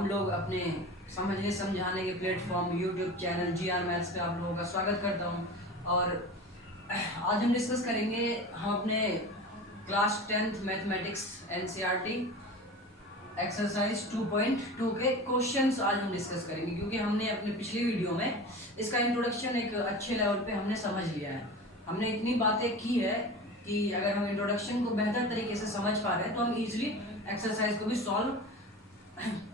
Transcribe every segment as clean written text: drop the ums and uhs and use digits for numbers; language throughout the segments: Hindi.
हम लोग अपने समझने समझाने के platform YouTube channel GR maths पे आप लोगों का स्वागत करता हूँ। और आज हम डिस्कस करेंगे हम अपने class 10th mathematics NCERT exercise 2.2 के क्वेश्चंस आज हम डिस्कस करेंगे, क्योंकि हमने अपने पिछली वीडियो में इसका इंट्रोडक्शन एक अच्छे लेवल पे हमने समझ लिया है। हमने इतनी बातें की है कि अगर हम इंट्रोडक्शन को बेहतर तरीके से समझ पा रहे हैं तो हम इजीली एक्सरसाइज को भी सॉल्व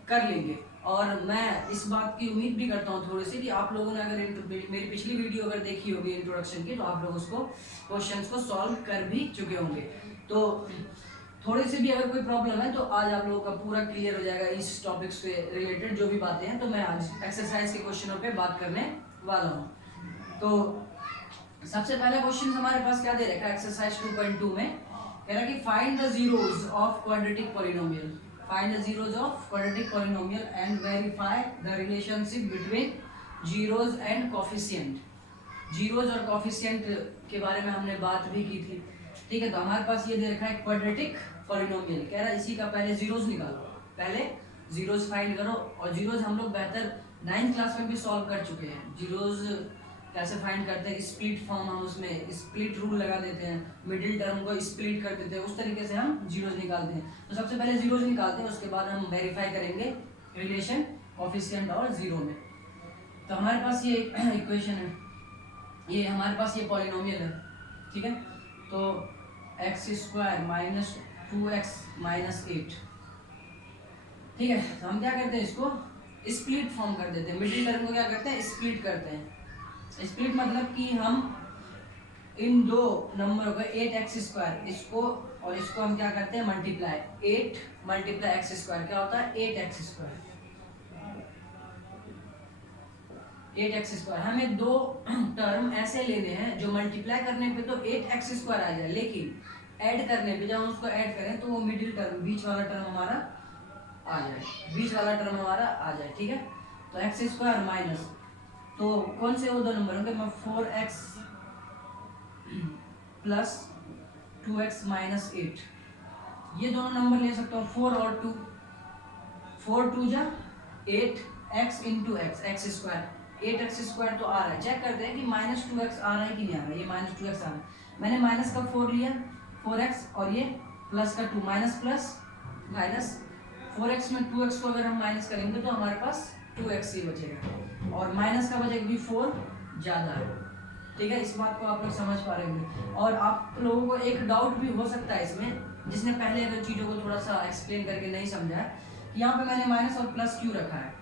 कर लेंगे। और मैं इस बात की उम्मीद भी करता हूँ थोड़ी सी कि आप लोगों ने अगर मेरी पिछली वीडियो अगर देखी होगी इंट्रोडक्शन की, तो आप लोग उसको क्वेश्चंस को सॉल्व कर भी चुके होंगे। तो थोड़ी सी भी अगर कोई प्रॉब्लम है तो आज आप लोगों का पूरा क्लियर हो जाएगा इस टॉपिक से रिलेटेड जो भी बातें हैं। तो मैं आज एक्सरसाइज के क्वेश्चनों पे बात करने वाला हूँ। तो सबसे पहला क्वेश्चन हमारे पास क्या दे रखा है एक्सरसाइज 2.2 में, कह रहा है कि find the zeros of quadratic polynomial, find the zeros of quadratic polynomial and verify the relationship between zeros and coefficient। Zeros और कोफिशिएंट के बारे में हमने बात भी की थी, ठीक है। तो हमारे पास ये दे रखा है क्वाड्रेटिक पॉलिनोमियल, कह रहा है इसी का पहले जीरोज निकालो, पहले जीरोज फाइंड करो। और जीरोज हम लोग बेहतर 9th क्लास में भी सॉल्व कर चुके हैं। जीरोज कैसे फाइंड करते हैं, स्प्लिट फॉर्म, हम उसमें स्प्लिट रूल लगा देते हैं, मिडिल टर्म को स्प्लिट कर देते हैं, उस तरीके से हम जीरोज निकालते हैं। तो सबसे पहले जीरोज निकालते हैं, उसके बाद हम वेरीफाई करेंगे रिलेशन कोफिशिएंट और जीरो में। तो हमारे पास ये इक्वेशन है, ये हमारे पास ये पॉलिनोमियल है, ठीक है। तो x² माइनस 2x माइनस 8, ठीक है। तो हम क्या करते हैं, इसको स्प्लिट फॉर्म कर देते हैं, मिडिल टर्म को क्या करते हैं, स्प्लिट करते हैं। स्प्लिट मतलब कि हम इन दो नंबरों को 8x², इसको और इसको हम क्या करते हैं, मल्टीप्लाई। 8 मल्टीप्लाई x² क्या होता है, 8x²। 8x²। हमें दो टर्म ऐसे लेने हैं जो मल्टीप्लाई करने पे तो 8x² आ जाए, लेकिन ऐड करने पे जब हम उसको ऐड करें तो वो मिडिल टर्म, बीच वाला टर्म हमारा आ जाए, बीच वाला टर्म हमारा आ जाए, ठीक है। तो x² माइनस, तो कौन से वो दो नंबर होंगे, मैं 4x प्लस 2x माइनस 8, ये दोनों नंबर ले सकता हूँ, 4 और 2, 4 2 जा 8, x into x, x², 8x² तो आ रहा है। चेक करते हैं कि माइनस 2x आ रहा है कि नहीं आ रहा है। ये माइनस 2x आ रहा है, मैंने माइनस का 4 लिया, 4x, और ये प्लस का 2, माइनस प्लस माइनस, 4x में 2x को अगर हम माइनस करेंगे तो हमारे पास 2x ही बचेगा, और माइनस का बचेगा भी 4 ज़्यादा है, ठीक है। इस बात को आप लोग समझ पा रहे होंगे। और आप लोगों को एक डाउट भी हो सकता है इसमें, जिसने पहले अगर चीज़ों को थोड़ा सा एक्सप्लेन करके नहीं समझा है, कि यहाँ पे मैंने माइनस और प्लस क्यों रखा है,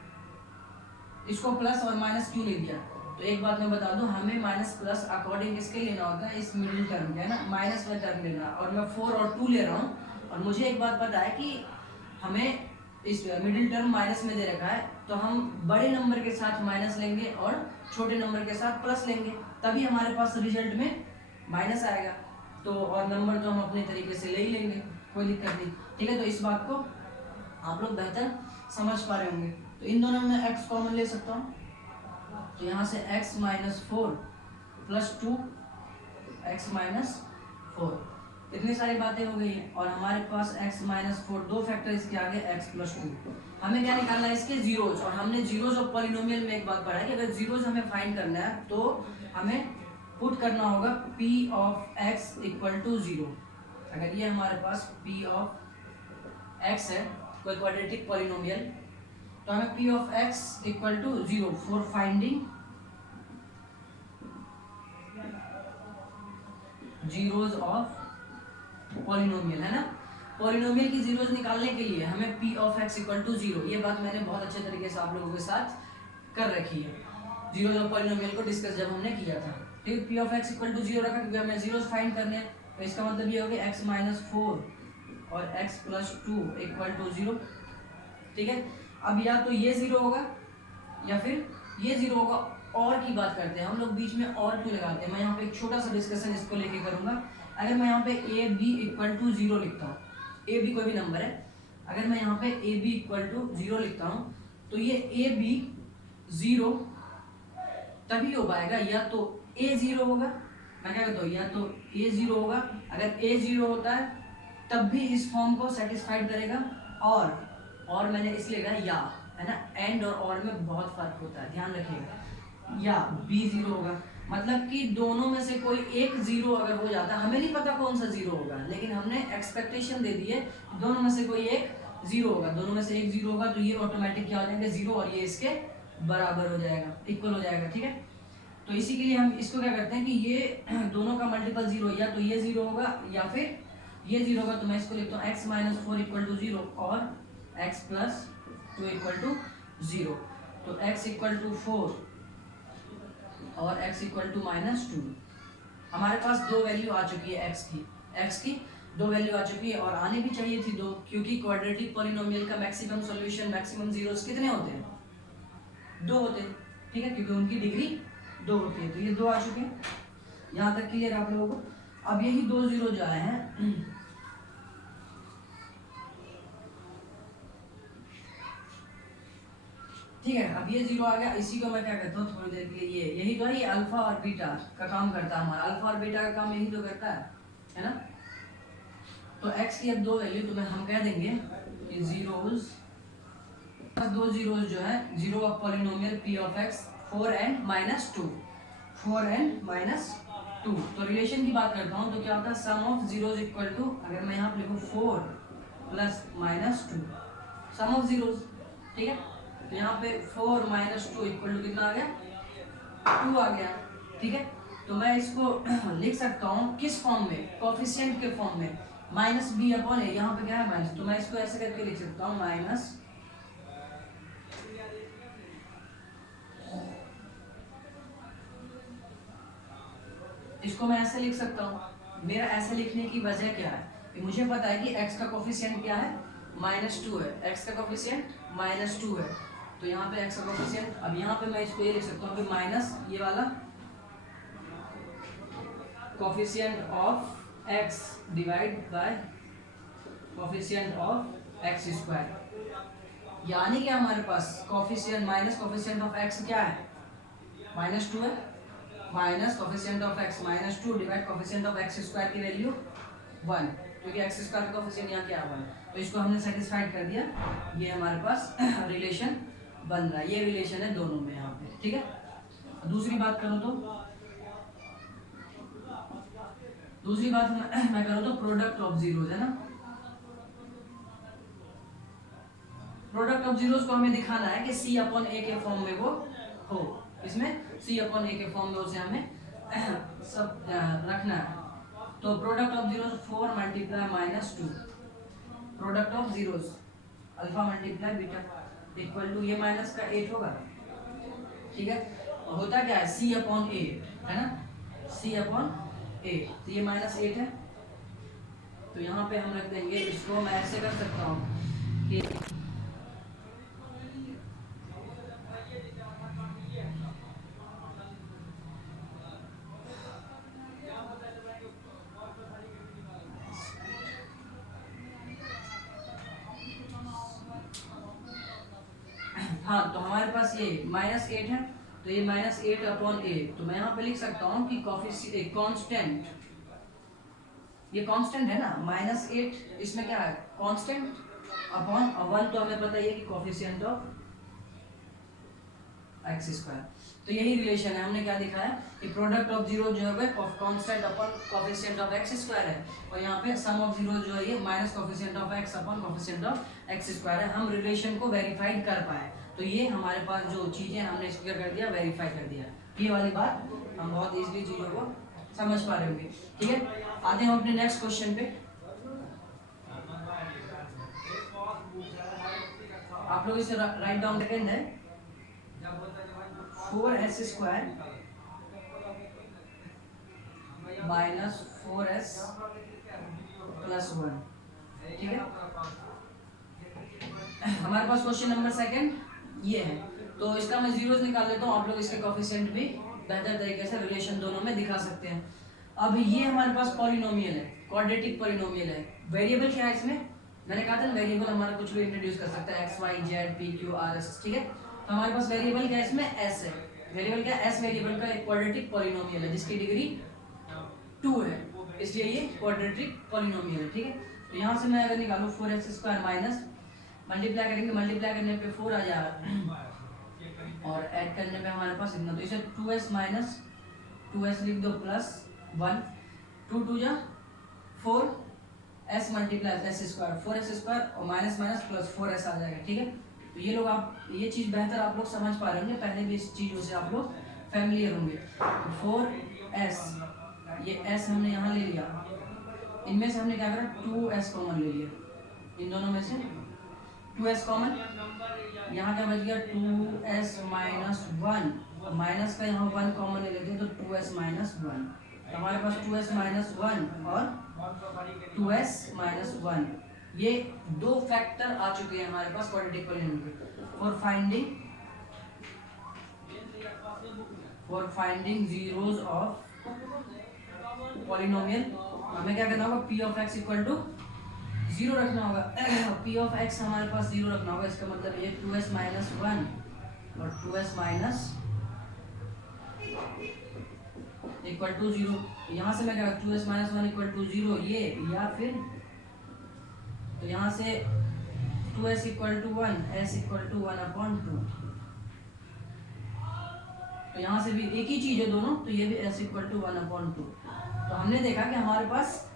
इसको प्लस और माइनस क्यों नहीं दिया। तो एक बात मैं बता दूं, हमें माइनस प्लस अकॉर्डिंग इसके लेना होता है, इस मिडिल टर्म के, है ना, माइनस में टर्म लेना, और मैं 4 और 2 ले रहा हूँ। और मुझे एक बात पता है कि हमें इस मिडिल टर्म माइनस में दे रखा है, तो हम बड़े नंबर के साथ माइनस लेंगे और छोटे नंबर के साथ प्लस लेंगे, तभी हमारे पास रिजल्ट में माइनस आएगा। तो और नंबर तो हम अपने तरीके से ले ही लेंगे, कोई दिक्कत नहीं, ठीक है। तो इस बात को आप लोग बेहतर समझ पा रहे होंगे। तो इन दोनों में x कॉमन ले सकता हूँ, तो यहाँ से x minus 4 plus 2 x minus 4, इतनी सारी बातें हो गई हैं। और हमारे पास x माइनस 4, दो फैक्टर इसके आगे x प्लस 2, हमें क्या निकालना है, इसके जीरोज। और हमने जीरोज ऑफ पॉलिनोमियल में एक बात पढ़ा है कि अगर जीरोज हमें फाइंड करना है तो हमें पुट करना होगा p of x equal to 0। अगर ये हमारे पास p ऑफ x है, कोई क्वाड्रेटिक पॉलिनोमियल, तो हमें p of x equal to 0 for finding zeros of polynomial, है ना। पॉलिनोमियल की जीरोज निकालने के लिए हमें p of x equal to 0, ये बात मैंने बहुत अच्छे तरीके से आप लोगों के साथ कर रखी है, जीरोज ऑफ पॉलिनोमियल को डिस्कस जब हमने किया था, ठीक है। p of x equal to 0 रखा क्योंकि हमें जीरोज फाइंड करने हैं। तो इसका मतलब ये हो गया x माइनस 4 और x प्लस 2 इक्वल टू 0, ठीक है। अब या तो ये 0 होगा या फिर ये 0 होगा। और की बात करते हैं हम लोग, बीच में और क्यों लगाते हैं, मैं यहाँ पे एक छोटा सा डिस्कशन इसको लेके करूँगा। अगर मैं यहाँ पे a b इक्वल टू 0 लिखता हूँ, a b कोई भी नंबर है, अगर मैं यहाँ पे a b इक्वल टू 0 लिखता हूँ, तो ये a b 0 तभी हो पाएगा या तो a 0 होगा, मैं क्या कहता हूँ, या तो a 0 होगा, अगर a 0 होता है तब भी इस फॉर्म को सेटिस्फाइड करेगा, और मैंने इसलिए कहा है ना, एंड और में बहुत फर्क होता है, ध्यान रखिएगा। या बी 0 होगा, मतलब कि दोनों में से कोई एक 0 अगर हो जाता है, हमें नहीं पता कौन सा 0 होगा, लेकिन हमने एक्सपेक्टेशन दे दी है दोनों में से कोई एक 0 होगा, दोनों में से एक 0 होगा, तो ये ऑटोमेटिक क्या हो जाएंगे 0, और ये इसके बराबर हो जाएगा, इक्वल हो जाएगा, ठीक है। तो इसी के लिए हम इसको क्या करते हैं कि ये दोनों का मल्टीपल 0, या तो ये 0 होगा या फिर ये 0 होगा, तो मैं इसको लिखता हूँ x माइनस 4 इक्वल टू 0 और x प्लस 2 इक्वल टू 0। तो x इक्वल टू 4 और x इक्वल टू माइनस 2। हमारे पास दो वैल्यू आ चुकी है x की दो वैल्यू आ चुकी है, और आने भी चाहिए थी दो, क्योंकि क्वाड्रेटिक पॉलिनोमियल का मैक्सिमम सॉल्यूशन, मैक्सिमम जीरोस कितने होते हैं, 2 होते हैं, ठीक है, क्योंकि उनकी डिग्री 2 होती है। तो ये 2 आ चुके हैं, यहाँ तक क्लियर आप लोगों को। अब यही 2 0 जो आए हैं, ठीक है, अब ये 0 आ गया, इसी को मैं क्या करता हूँ थोड़ी देर के लिए, यही तो है, ये अल्फा और बीटा का काम करता है हमारा, अल्फा और बीटा का काम यही तो करता है ना। तो x की अब दो वैल्यू, तो मैं हम कह देंगे कि जीरोस, दो जीरोस जो है, 0 of polynomial p of x 4 and minus 2, 4 and minus 2। तो रिलेशन की बात करता हूँ, तो क्या होता है sum of zeros equal to, अगर मैं यहाँ पे लिखूँ 4 plus minus 2, sum of zeros, ठीक है। तो यहाँ पे 4 माइनस 2 इक्वल टू कितना आ गया, 2 आ गया, ठीक है। तो मैं इसको लिख सकता हूँ किस फॉर्म में, कोफिशिएंट के फॉर्म में, माइनस बी अपॉन ए, यहाँ पे क्या है माइनस, तो मैं इसको ऐसे करके लिख सकता हूँ माइनस इसको मैं ऐसे लिख सकता हूँ। मेरा ऐसे लिखने की वजह क्या है कि मुझे पता है कि x का कोफिशिएंट क्या है, -2 है, x का कोफिशिएंट -2 है, तो यहाँ पे x का कोफिशिएंट, अब यहाँ पे मैं इसको ये लिख सकता हूँ कि माइनस ये वाला coefficient of x divide by coefficient of x square, यानी कि हमारे पास coefficient minus coefficient of x क्या है, -2 है, minus coefficient of x -2 divide coefficient of x square की वैल्यू 1, क्योंकि x स्क्वायर का कोफिशिएंट यहाँ क्या है 1, तो इसको हमने सेटिस्फाइड कर दिया, ये हमारे पास रिलेशन बन रहा है, ये रिलेशन है दोनों में यहाँ पे, ठीक है। दूसरी बात करूँ तो, दूसरी बात मैं करूँ तो प्रोडक्ट ऑफ जीरोस है ना, प्रोडक्ट ऑफ जीरोस को हमें दिखाना है कि c अपॉन a के फॉर्म में वो हो, इसमें c अपॉन a के फॉर्म में उसे हमें सब रखना है। तो product of zeros 4 multiply minus 2, product of zeros alpha multiply beta equal to, ये माइनस का 8 होगा, ठीक है, होता क्या है c अपॉन a है ना, c अपॉन a, तो ये -8 है, तो यहाँ पे हम रख देंगे इसको, मैं ऐसे कर सकता हूँ कि हाँ, तो हमारे पास ये -8 है, तो ये -8 अपॉन a, तो मैं यहाँ पे लिख सकता हूँ कि कोफिशिएंट कांस्टेंट, ये कांस्टेंट है ना, -8 इसमें क्या है कांस्टेंट अपॉन 1, तो हमें पता ही है कि कोफिशिएंट ऑफ x स्क्वायर, तो यही रिलेशन है। हमने क्या दिखाया कि प्रोडक्ट ऑफ जीरो जो है constant upon coefficient of x square है, और यहाँ पे सम ऑफ जीरो जो है ये minus coefficient of x upon coefficient of x square है। हम रिलेशन को वेरीफाइड कर पाए, तो ये हमारे पास जो चीजें हमने इसको क्या कर दिया, वेरीफाई कर दिया। ये वाली बात हम बहुत इजीली चीजों को समझ पा रहे होंगे, ठीक है। आते हैं हम अपने नेक्स्ट क्वेश्चन पे। आप लोग इसे राइट डाउन सेकंड है 4s square minus 4s plus 1, ठीक है। हमारे पास क्वेश्चन नंबर सेकंड ये है, तो इसका मैं जीरोस निकाल लेता हूँ, आप लोग इसके कोफिशिएंट भी बेहतर तरीके से रिलेशन दोनों में दिखा सकते हैं। अब ये हमारे पास पॉलिनोमियल है, क्वाड्रेटिक पॉलिनोमियल है, वेरिएबल क्या है इसमें, मैंने कहा था ना वेरिएबल हमारा कुछ भी इंट्रोड्यूस कर सकता है, x y z p q r s, ठीक है। तो हमारे पास वेरिएबल क्या है इसमें, s है, वेरिएबल क्या है, s वेरिएबल का एक क्वाड्रेटिक पॉलिनोमियल है जिसकी डिग्री 2 है, इसलिए ये क्वाड्रेटिक पॉलिनोमियल है, ठीक है। तो यहाँ से मैं अगर निकालूँ 4x स्क्वायर माइनस मल्टीप्लाई करेंगे, मल्टीप्लाई करने पे 4 आ जाएगा और ऐड करने पे हमारे पास इतना, तो इसे 2s माइनस 2s लिख दो प्लस 1, 2 2 जा 4, s multiply s square 4s square और माइनस माइनस प्लस 4s आ जाएगा। ठीक है, तो ये लोग आप ये चीज़ बेहतर आप लोग समझ पा रहे होंगे, पहले भी इस चीज़ों से आप लोग फैमिलियर होंगे। 4s, ये s हमने यहाँ ले लिया, इनमें से हमने क्या करा 2s कॉमन ले लिया, इन दोनों में से 2s कॉमन, यहाँ क्या बच गया 2s माइनस 1, माइनस का यहाँ 1 कॉमन ले लेते हैं तो 2s माइनस 1, तो हमारे पास 2s माइनस 1 और 2s माइनस 1, ये दो फैक्टर आ चुके हैं हमारे पास क्वाड्रेटिक पॉलिनोमियल के। For finding zeros of polynomial हमें क्या करना होगा, p of x equal to 0 रखना होगा। p ऑफ x हमारे पास 0 रखना होगा, इसका मतलब ये 2s माइनस 1 और 2s माइनस इक्वल टू 0, यहाँ से मैं क्या 2s माइनस 1 इक्वल टू 0 ये, या फिर तो यहाँ से 2s equal to 1, s equal to 1/2, तो यहाँ से भी एक ही चीज है दोनों, तो ये भी s इक्वल टू 1/2। तो हमने देखा कि हमारे पास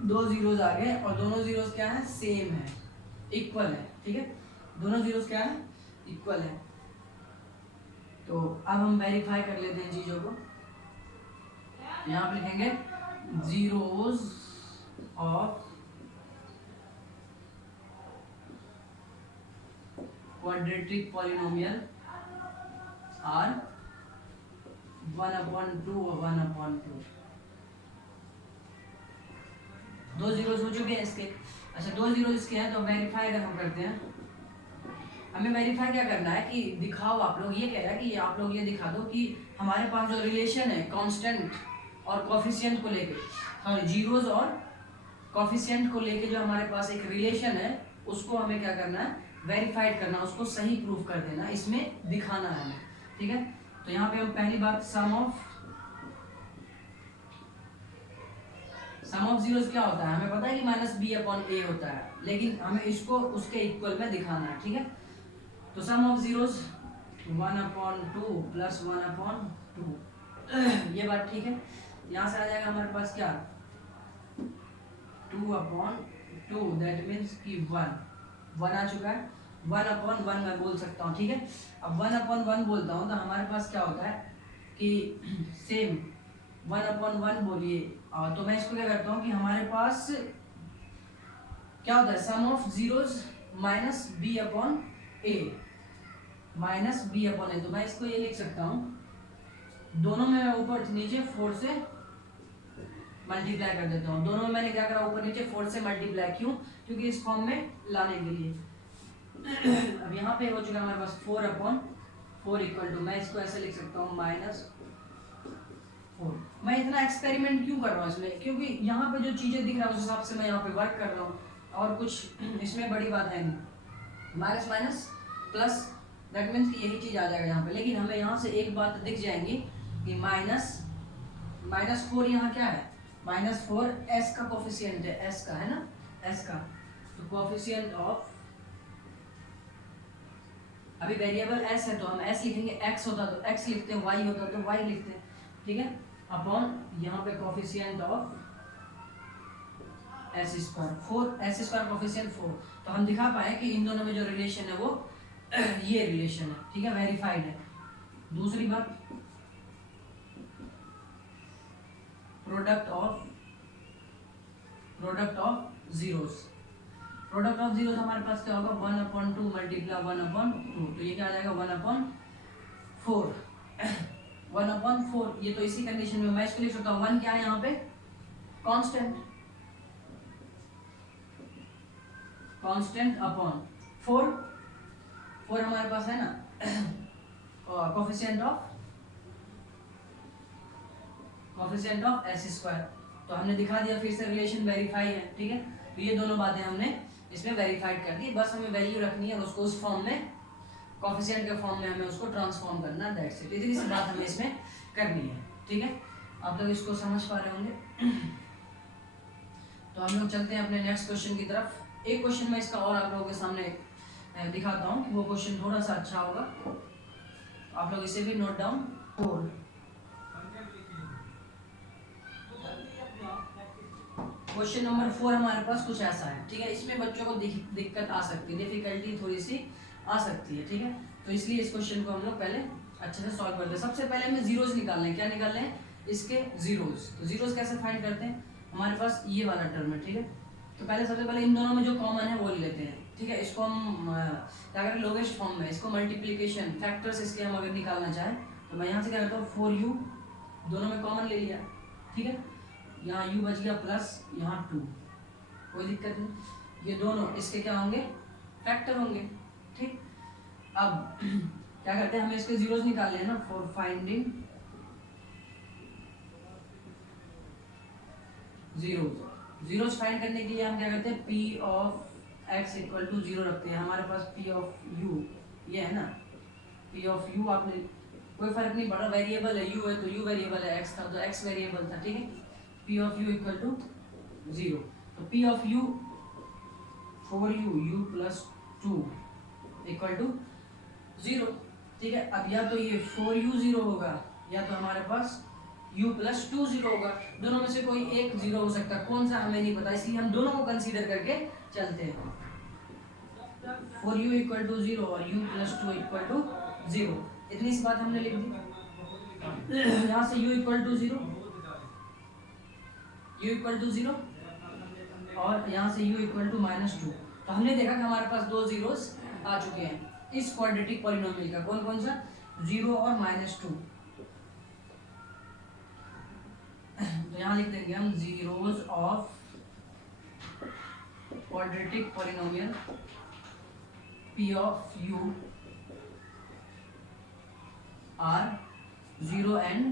दो जीरोस आ गए और दोनों जीरोस क्या है, सेम है, इक्वल है। ठीक है, दोनों जीरोस क्या है, इक्वल है। तो अब हम वेरीफाई कर लेते हैं चीजों को, यहाँ पे लिखेंगे zeros of quadratic polynomial are 1/2 और 1/2, दो जीरोस हो चुके हैं इसके। अच्छा, दो जीरो इसके हैं, तो वेरीफाई अगर हम करते हैं, हमें वेरीफाई क्या करना है कि दिखाओ, आप लोग ये कह रहा है कि आप लोग ये दिखा दो कि हमारे पास जो रिलेशन है कांस्टेंट और कोफिशिएंट को लेके, सॉरी जीरोस और कोफिशिएंट को लेके जो हमारे पास एक रिलेशन है, उसको हमें क्या करना है, वेरीफाइड करना, उसको सही प्रूफ कर देना, इसमें दिखाना है हमें। ठीक है, तो यहाँ पे हम पहली बात सम ऑफ जीरोस क्या होता है, हमें पता है कि -b/a होता है, लेकिन हमें इसको उसके इक्वल में दिखाना है। ठीक है, तो सम ऑफ जीरोस 1/2 प्लस 1/2, ये बात ठीक है। यहाँ से आ जाएगा हमारे पास क्या 2/2, दैट मीन्स कि 1 आ चुका है, 1/1 मैं बोल सकता हूँ। ठीक है, अब 1/1 बोलता हूँ तो हमारे पास क्या होता है कि सेम 1/1 बोलिए, तो मैं इसको क्या करता हूँ कि हमारे पास क्या होता है, sum of zeros minus b/a, तो मैं इसको ये लिख सकता हूँ, दोनों में मैं ऊपर नीचे 4 से मल्टीप्लाई कर देता हूँ, दोनों में मैंने क्या करा, ऊपर नीचे 4 से मल्टीप्लाई, क्यों, क्योंकि इस फॉर्म में लाने के लिए। अब यहाँ पे हो चुका है हमारे पास 4/4 इक्वल टू, मैं इसको ऐसे लिख सकता हूँ -4। मैं इतना एक्सपेरिमेंट क्यों कर रहा हूँ इसमें, क्योंकि यहाँ पे जो चीज़ें दिख रहा है उस हिसाब से मैं यहाँ पे वर्क कर रहा हूँ, और कुछ इसमें बड़ी बात है नहीं। Minus minus plus, that means कि यही चीज़ आ जाएगा यहाँ पे, लेकिन हमें यहाँ से एक बात दिख जाएंगी कि -4 यहाँ क्या है, -4 s का कोफिशिएंट है, s का है ना, s का, तो कोफिशिएंट ऑफ, अभी वेरिएबल s है तो हम s लिखेंगे, x होता तो x लिखते हैं, y होता तो y लिखते हैं। ठीक है, अपॉन यहाँ पे coefficient of s square, 4 s square coefficient 4, तो हम दिखा पाए कि इन दोनों में जो रिलेशन है वो ये रिलेशन है। ठीक है, वेरीफाइड है। दूसरी बात, प्रोडक्ट ऑफ जीरोस, हमारे पास क्या होगा 1/2 मल्टीप्लाई 1/2, तो ये क्या आ जाएगा 1/4, 1/4, ये तो इसी कंडीशन में मैं इसको लिख सकता हूँ, 1 क्या है यहाँ पे, कांस्टेंट अपॉन 4 हमारे पास है ना, और कोफिशिएंट ऑफ s स्क्वायर, तो हमने दिखा दिया, फिर से रिलेशन वेरीफाई है। ठीक है, तो ये दोनों बातें हमने इसमें वेरीफाइड कर दी, बस हमें वैल्यू रखनी है और उसको उस फॉर्म में, कोफिशिएंट के फॉर्म में हमें उसको ट्रांसफॉर्म करना, दैट्स इट, इतनी सी बात हमें इसमें करनी है। ठीक है, आप लोग इसको समझ पा रहे होंगे। तो हम लोग चलते हैं अपने नेक्स्ट क्वेश्चन की तरफ। एक क्वेश्चन मैं इसका और आप लोगों के सामने दिखाता हूँ, वो क्वेश्चन थोड़ा सा अच्छा होगा, आप लोग इसे भी नोट डाउन। 4 क्वेश्चन नंबर 4 हमारे पास कुछ ऐसा है, ठीक है। इसमें बच्चों को दिक्कत आ सकती है, डिफिकल्टी थोड़ी सी आ सकती है, ठीक है। तो इसलिए इस क्वेश्चन को हम लोग पहले अच्छे से सॉल्व करते हैं। सबसे पहले हमें जीरोस निकालने हैं। क्या निकालने हैं? इसके जीरोस। तो जीरोस कैसे फाइंड करते हैं? हमारे पास ये वाला टर्म है, ठीक है। तो पहले सबसे पहले इन दोनों में जो कॉमन है वो ले लेते हैं, ठीक है। इसको हम क्या करें, लोवेस्ट फॉर्म में इसको मल्टीप्लीकेशन फैक्टर्स इसके हम अगर निकालना चाहें तो मैं यहाँ से क्या करता हूँ, 4u दोनों में कॉमन ले लिया, ठीक है। यहाँ u बच गया प्लस यहाँ 2, कोई दिक्कत नहीं। ये दोनों इसके क्या होंगे, फैक्टर होंगे, ठीक। अब क्या करते हैं, हमें इसके जीरोस निकालने हैं ना, फॉर फाइंडिंग जीरोस फाइंड करने के लिए हम क्या करते हैं, p of x equal to 0 रखते हैं। हमारे पास p ऑफ u ये है ना, p ऑफ u आपने कोई फर्क नहीं पड़ा, वेरिएबल है, u है तो u वेरिएबल है, x था तो x वेरिएबल था, ठीक है। p of u equal to 0, तो p of u 4u u plus 2 equal to 0, ठीक है। अब या तो ये 4u 0 होगा या तो हमारे पास u प्लस 2 0 होगा, दोनों में से कोई एक 0 हो सकता है, कौन सा हमें नहीं पता, इसलिए हम दोनों को कंसीडर करके चलते हैं। 4u इक्वल टू 0 और u प्लस 2 इक्वल टू 0, इतनी सी बात हमने लिख दी। यहाँ से u equal to 0, u equal to 0 और यहाँ से u इक्वल टू -2। तो हमने देखा कि हमारे पास दो जीरोस आ चुके हैं इस क्वाड्रेटिक पॉलिनोमियल का, कौन कौन सा, 0 और -2। तो यहाँ लिख देंगे हम zeros of quadratic polynomial p of u are 0 and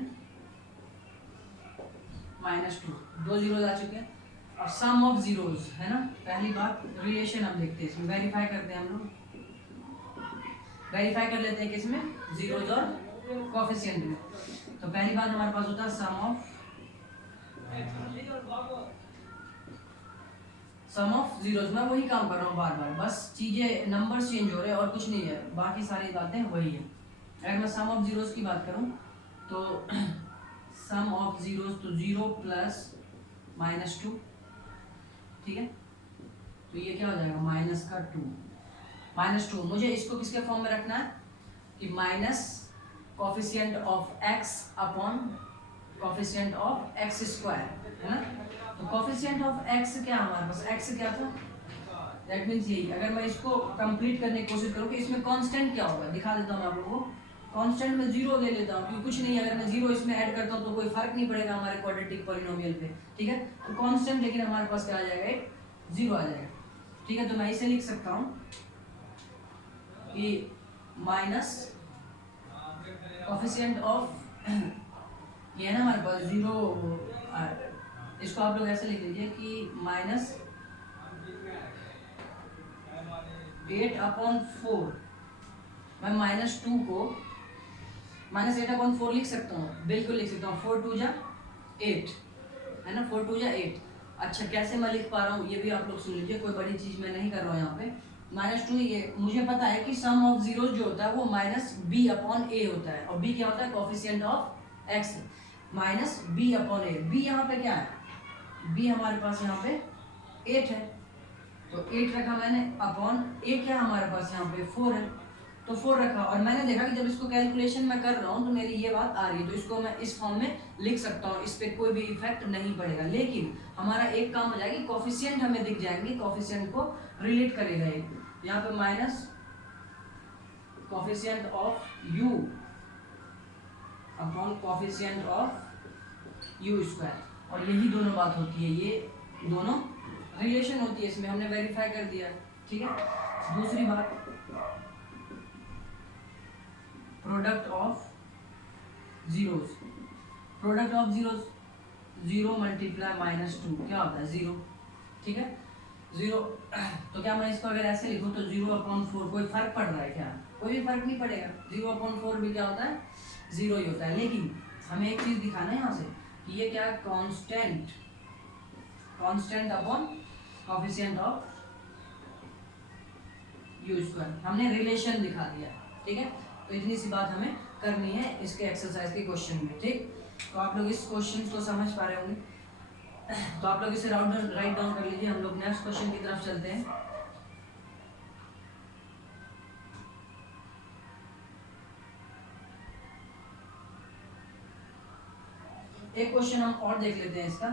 -2, दो जीरोस आ चुके हैं। अब सम ऑफ जीरोस है ना, पहली बात रिलेशन हम देखते हैं, इसमें वेरीफाई करते हैं, हम लोग वेरीफाई कर लेते हैं कि इसमें जीरोस और कोएफिशिएंट में। तो पहली बात हमारे पास होता है सम ऑफ जीरोस। मैं वही काम कर रहा हूँ बार बार, बस चीजें नंबर्स चेंज हो रहे हैं और कुछ नहीं है, बाकी सारी बातें वही है। अगर मैं सम ऑफ जीरोस की बात करूँ तो सम ऑफ जीरोस तो 0 प्लस -2, ठीक है। तो ये क्या हो जाएगा, -2 मुझे इसको किसके फॉर्म में रखना है कि minus coefficient of x upon coefficient of x square, है ना। तो कोफिशिएंट ऑफ x क्या हमारे पास, x क्या था, दैट मींस यही। अगर मैं इसको कंप्लीट करने की कोशिश करूँ कि इसमें कांस्टेंट क्या होगा, दिखा देता हूँ आप लोगों को। कांस्टेंट में 0 ले लेता हूँ, क्योंकि कुछ नहीं, अगर मैं 0 इसमें ऐड करता हूँ तो कोई फर्क नहीं पड़ेगा हमारे क्वाड्रेटिक पॉलिनोमियल पे, ठीक है। तो कांस्टेंट लेकिन हमारे पास क्या आ जाएगा, एक 0 आ जाएगा, ठीक है। तो मैं इसे लिख सकता हूँ कि माइनस कोफिशिएंट ऑफ ये है ना हमारे पास 0, इसको आप लोग ऐसे लिख लीजिए कि -8/4। मैं -2 को -8/4 लिख सकता हूँ, बिल्कुल लिख सकता हूँ। 4 2 जा 8 है ना, 4 2 जा 8। अच्छा, कैसे मैं लिख पा रहा हूँ ये भी आप लोग सुन लीजिए, कोई बड़ी चीज़ मैं नहीं कर रहा हूँ यहाँ पे। -2 ये मुझे पता है कि सम ऑफ जीरोस जो होता है वो -b/a होता है, और b क्या होता है, coefficient of x -b/a। b यहाँ पे क्या है, b हमारे पास यहाँ पे 8 है, तो 8 रखा मैंने, अपॉन a क्या हमारे पास यहाँ पे 4 है, तो 4 रखा। और मैंने देखा कि जब इसको कैलकुलेशन में कर रहा हूँ तो मेरी ये बात आ रही है, तो इसको मैं इस फॉर्म में लिख सकता हूँ, इस पर कोई भी इफेक्ट नहीं पड़ेगा। लेकिन हमारा एक काम हो जाएगी, कोफिशिएंट हमें दिख जाएंगे, कोफिशिएंट को रिलेट करेगा ये। यहाँ पे minus coefficient of u upon coefficient of u square, और यही दोनों बात होती है, ये दोनों रिलेशन होती है, इसमें हमने वेरीफाई कर दिया, ठीक है। दूसरी बात, product of zeros, product of zeros 0 multiply -2 क्या होता है, 0, ठीक है। 0, तो क्या मैं इसको अगर ऐसे लिखूं तो 0/4, कोई फर्क पड़ रहा है क्या, कोई भी फर्क नहीं पड़ेगा, 0/4 भी क्या होता है, 0 ही होता है। लेकिन हमें एक चीज दिखाना है यहाँ से कि ये क्या, constant upon coefficient of you square, हमने रिलेशन दिखा दिया, ठीक है। तो इतनी सी बात हमें करनी है इसके एक्सरसाइज के क्वेश्चन में, ठीक। तो आप लोग इस क्वेश्चन को समझ पा रहे होंगे, तो आप लोग इसे राइट डाउन कर लीजिए। हम लोग नेक्स्ट क्वेश्चन की तरफ चलते हैं। एक क्वेश्चन हम और देख लेते हैं इसका।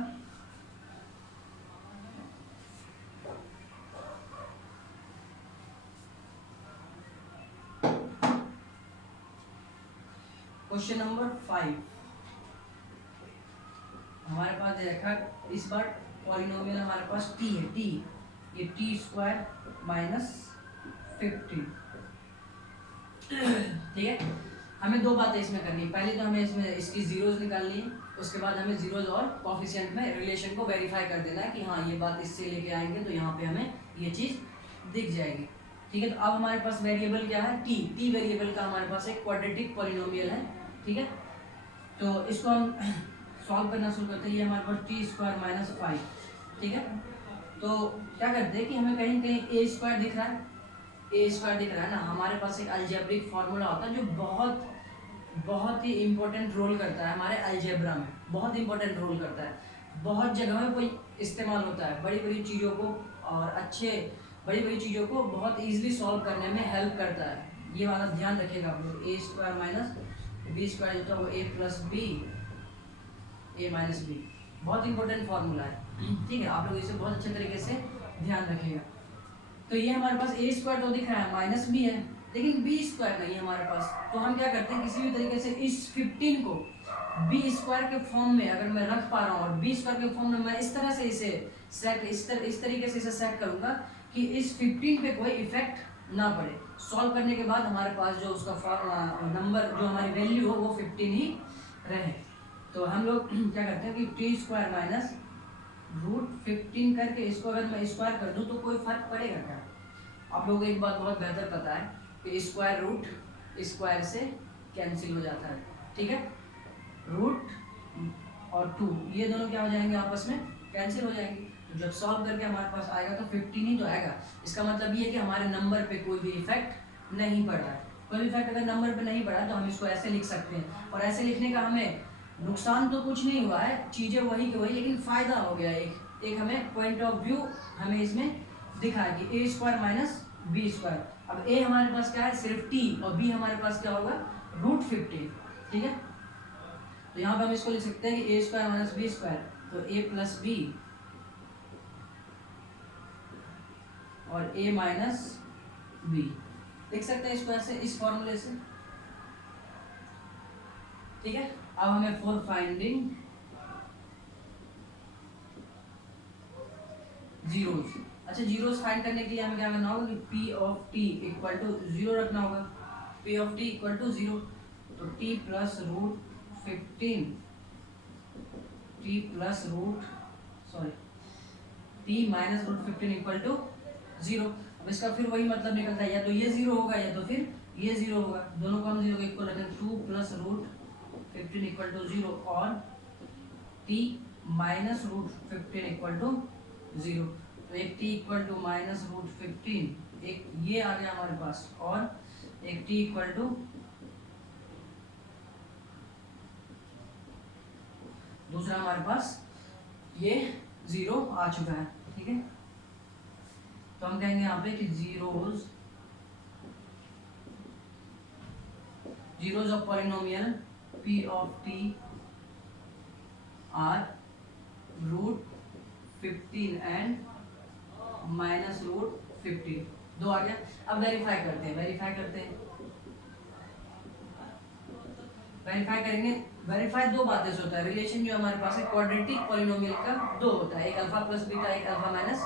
क्वेश्चन नंबर 5 हमारे पास दे रखा, इस बार पॉलिनोमियल हमारे पास t है, t, ये टी स्क्वायर माइनस 15, ठीक है। हमें दो बातें इसमें करनी है, पहले तो हमें इसमें इसकी जीरोस निकालनी है, उसके बाद हमें जीरोस और कोफिशिएंट में रिलेशन को वेरीफाई कर देना है कि हाँ ये बात इससे लेके आएंगे तो यहाँ पे हमें ये चीज़ दिख जाएगी, ठीक है। तो अब हमारे पास वेरिएबल क्या है, t, t वेरिएबल का हमारे पास एक क्वाड्रेटिक पॉलिनोमियल है, ठीक है। तो इसको हम सॉल्व करना शुरू करते हैं। ये हमारे पास टी स्क्वायर माइनस 5, ठीक है। तो क्या करते हैं कि हमें कहीं कहीं ए स्क्वायर दिख रहा है, ए स्क्वायर दिख रहा है ना, हमारे पास एक अलजेब्रिक फार्मूला होता है जो बहुत बहुत ही इंपॉर्टेंट रोल करता है हमारे अलजेब्रा में, बहुत इंपॉर्टेंट रोल करता है, बहुत जगह में कोई इस्तेमाल होता है, बड़ी बड़ी चीज़ों को और बड़ी बड़ी चीज़ों को बहुत ईजिली सॉल्व करने में हेल्प करता है। ये वाला ध्यान रखिएगा आप लोग, ए स्क्वायर माइनस बी स्क्वायर जो था वो ए प्लस बी, ए माइनस बी, बहुत इंपॉर्टेंट फार्मूला है, ठीक है। आप लोग इसे बहुत अच्छे तरीके से ध्यान रखिएगा। तो ये हमारे पास ए स्क्वायर तो दिख रहा है, माइनस बी है, लेकिन बी स्क्वायर नहीं है हमारे पास। तो हम क्या करते हैं, किसी भी तरीके से इस 15 को बी स्क्वायर के फॉर्म में अगर मैं रख पा रहा हूँ और बी स्क्वायर के फॉर्म में मैं इस तरह से इसे सेट इस तरीके से इसे सेट करूँगा कि इस 15 पे कोई इफेक्ट ना पड़े। सॉल्व करने के बाद हमारे पास जो उसका नंबर जो हमारी वैल्यू हो वो 15 ही रहे। तो हम लोग क्या करते हैं कि टी स्क्वायर माइनस √15 करके इसको अगर मैं स्क्वायर कर दूं तो कोई फर्क पड़ेगा क्या? आप लोगों को एक बात बहुत बेहतर पता है कि स्क्वायर रूट स्क्वायर से कैंसिल हो जाता है, ठीक है। रूट और 2 ये दोनों क्या हो जाएंगे, आपस में कैंसिल हो जाएंगे। तो जब सॉल्व करके हमारे पास आएगा तो 15 ही तो आएगा। इसका मतलब ये है कि हमारे नंबर पे कोई भी इफेक्ट नहीं पड़ रहा है। कोई भी इफेक्ट अगर नंबर पे नहीं पड़ा तो हम इसको ऐसे लिख सकते हैं, और ऐसे लिखने का हमें नुकसान तो कुछ नहीं हुआ है, चीज़ें वही की वही, लेकिन फ़ायदा हो गया एक हमें पॉइंट ऑफ व्यू हमें इसमें दिखा है कि ए स्क्वायर माइनस बी स्क्वायर। अब ए हमारे पास क्या है, सिर्फ टी, और बी हमारे पास क्या होगा, √15, ठीक है। तो यहाँ पे हम इसको लिख सकते हैं कि ए स्क्वायर माइनस बी स्क्वायर, तो ए प्लस बी और ए माइनस बी लिख सकते हैं इसको ऐसे, इस फॉर्मूले से, ठीक है। अब हमें फॉर फाइंडिंग जीरोस, अच्छा जीरोस फाइंड करने के लिए हमें क्या करना होगा कि P of T equal to 0 रखना होगा, P of T equal to 0। तो T plus √15, T plus T minus √15 equal to 0। अब इसका फिर वही मतलब निकलता है, या तो ये 0 होगा या तो फिर ये 0 होगा, दोनों को हम 0 के इक्वल रखें। 2 प्लस √15 इक्वल टू 0 और t माइनस √15 इक्वल टू 0। तो एक t इक्वल टू माइनस √15, एक ये आ गया हमारे पास, और एक t इक्वल टू दूसरा हमारे पास ये 0 आ चुका है, ठीक है। तो हम कहेंगे यहाँ पे कि zeros of polynomial p of t are √15 and minus √15, दो आ गया। अब वेरीफाई करते हैं, वेरीफाई करेंगे। वेरीफाई दो बातें से होता है, रिलेशन जो हमारे पास है क्वाड्रेटिक पॉलिनोमियल का दो होता है, एक अल्फा प्लस बीटा, एक अल्फा माइनस,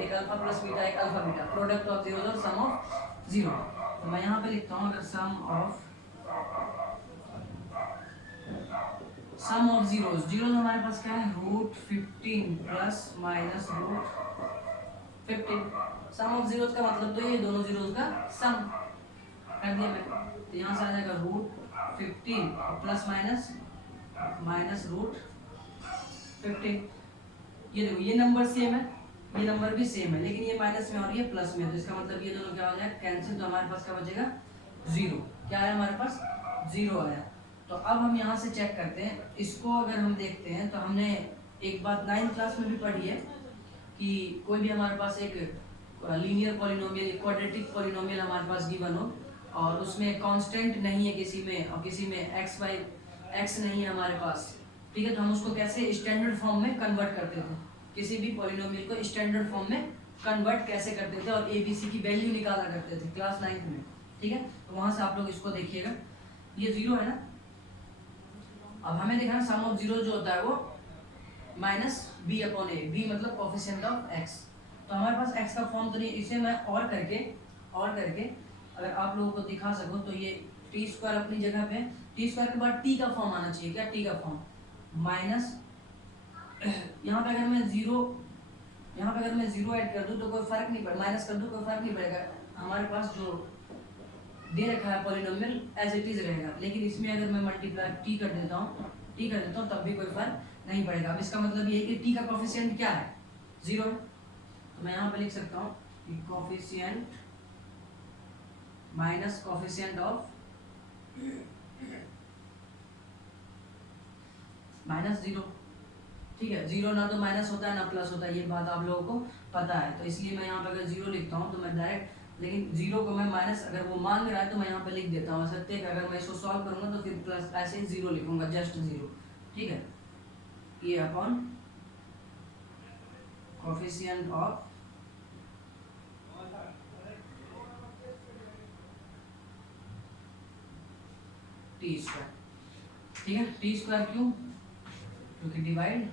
एक अल्फा प्लस बीटा, एक alpha beta, product of zeros और सम ऑफ जीरो। तो मैं यहाँ पे लिखता हूँ, अगर सम ऑफ जीरोस, जीरोस हमारे पास क्या है, √15 plus minus √15। Sum of zeros का मतलब तो ये दोनों जीरोस का सम कर दिया मैं, तो यहाँ से आ जाएगा √15 प्लस माइनस √15। ये देखो ये नंबर सेम है, ये नंबर भी सेम है, लेकिन ये माइनस में और ये प्लस में है, तो इसका मतलब ये दोनों क्या हो जाएगा, कैंसिल। तो हमारे पास क्या बचेगा, जीरो। क्या आया हमारे पास, जीरो आया। तो अब हम यहाँ से चेक करते हैं इसको। अगर हम देखते हैं तो हमने एक बात 9th क्लास में भी पढ़ी है कि कोई भी हमारे पास एक लीनियर पॉलिनोमियल, क्वाड्रेटिक पॉलिनोमियल हमारे पास गिवन हो और उसमें कांस्टेंट नहीं है किसी में और किसी में एक्स वाई एक्स नहीं है हमारे पास, ठीक है, तो हम उसको कैसे स्टैंडर्ड फॉर्म में कन्वर्ट करते थे, किसी भी पॉलिनोमियल को स्टैंडर्ड फॉर्म में कन्वर्ट कैसे करते थे और एबीसी की वैल्यू निकाला करते थे क्लास 9th में, ठीक है। तो वहां से आप लोग इसको देखिएगा, ये जीरो है ना। अब हमें देखना सम ऑफ जीरो जो होता है वो माइनस बी अपॉन ए, बी मतलब कोफिशिएंट ऑफ एक्स। तो हमारे पास एक्स का फॉर्म तो नहीं, इसे मैं और करके अगर आप लोगों को दिखा सकूं तो ये टी स्क्वायर अपनी जगह पे, टी स्क्वायर के बाद टी का फॉर्म आना चाहिए, क्या टी का फॉर्म माइनस, यहाँ पे अगर मैं जीरो ऐड कर दूं तो कोई फर्क नहीं पड़ेगा, माइनस कर दूं कोई फर्क नहीं पड़ेगा, हमारे पास जो दे रखा है पॉलिनोमियल एज इट इज रहेगा। लेकिन इसमें अगर मैं मल्टीप्लाई टी कर देता हूँ तब भी कोई फर्क नहीं पड़ेगा। अब इसका मतलब ये है कि टी का कोफिशिएंट क्या है, जीरो। तो मैं यहाँ पे लिख सकता हूँ कि coefficient minus coefficient of minus zero, ठीक है। जीरो ना तो माइनस होता है ना प्लस होता है, ये बात आप लोगों को पता है। तो इसलिए मैं यहाँ पे अगर जीरो लिखता हूँ तो मैं डायरेक्ट, लेकिन जीरो को मैं माइनस अगर वो मांग रहा है तो मैं यहाँ पे लिख देता हूँ सत्य। अगर मैं इसको सॉल्व करूंगा तो फिर प्लस ऐसे ही जीरो लिखूंगा, जस्ट जीरो, ठीक है। ये upon coefficient of T square, ठीक है। टी स्क्वायर क्यों, क्योंकि डिवाइड,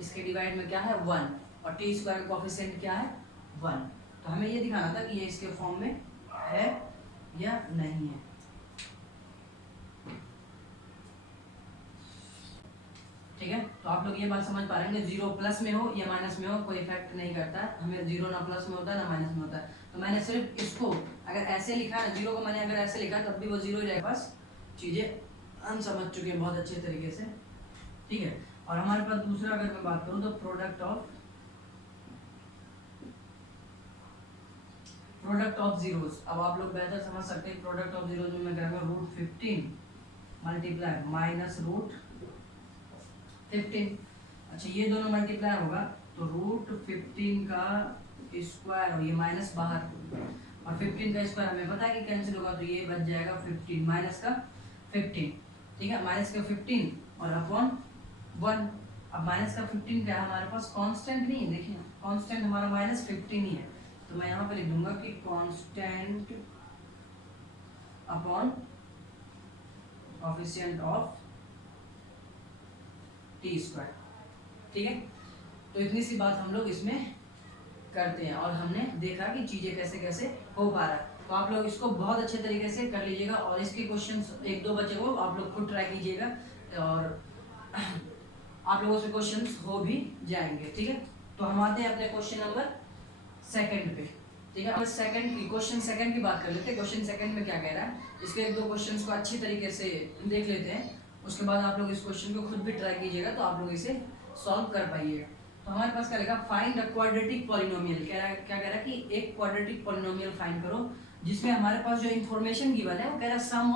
इसके डिवाइड में क्या है 1 और टी स्क्वायर का कोफिशिएंट क्या है 1। तो हमें ये दिखाना था कि ये इसके फॉर्म में है या नहीं है, ठीक है। तो आप लोग ये बात समझ पा रहे हैं, जीरो प्लस में हो या माइनस में हो कोई इफेक्ट नहीं करता है, हमें जीरो ना प्लस में होता है ना माइनस में होता है। तो मैंने सिर्फ इसको अगर ऐसे लिखा है, जीरो को मैंने अगर ऐसे लिखा तब भी वो जीरो ही रहेगा। बस चीजें हम समझ चुके हैं बहुत अच्छे तरीके से, ठीक है। और हमारे पास दूसरा अगर मैं बात करूं तो प्रोडक्ट ऑफ जीरोस। अब आप लोग बेहतर समझ सकते हैं प्रोडक्ट ऑफ जीरोस में मैं करूंगा रूट 15 मल्टीप्लाई माइनस रूट 15। अच्छा ये दोनों मल्टीप्लाई होगा तो रूट 15 का स्क्वायर और ये माइनस बाहर और 15 का स्क्वायर हमें पता है कि कैंसिल होगा, तो ये बच जाएगा 15 माइनस का 15, ठीक है। माइनस का 15 और अपॉन 1। अब माइनस का 15 क्या है हमारे पास, कांस्टेंट नहीं है, देखिए कांस्टेंट हमारा माइनस 15 ही है। तो मैं यहाँ पे लिख दूंगा कि constant upon coefficient of T square, ठीक है। तो इतनी सी बात हम लोग इसमें करते हैं और हमने देखा कि चीजें कैसे कैसे हो पा रहा है। तो आप लोग इसको बहुत अच्छे तरीके से कर लीजिएगा और इसके क्वेश्चंस एक दो बचे वो आप लोग खुद ट्राई कीजिएगा और आप लोगों से क्वेश्चंस हो भी जाएंगे, ठीक है। तो हम आते हैं अपने क्वेश्चन नंबर सेकंड पे, ठीक है। अब क्वेश्चन सेकंड की बात कर लेते हैं। क्वेश्चन सेकंड में क्या कह रहा है, इसके एक दो क्वेश्चंस को अच्छी तरीके से देख लेते हैं, उसके बाद आप लोग इस क्वेश्चन को खुद भी ट्राई कीजिएगा तो आप लोग इसे सॉल्व कर पाइएगा। तो हमारे पास क्या रहेगा, फाइंड अ क्वाड्रेटिक पॉलिनोमियल। क्या कह रहा है कि एक क्वाड्रेटिक पॉलिनोमियल फाइंड करो जिसमें हमारे पास जो इंफॉर्मेशन गिवन है वो कह रहा है सम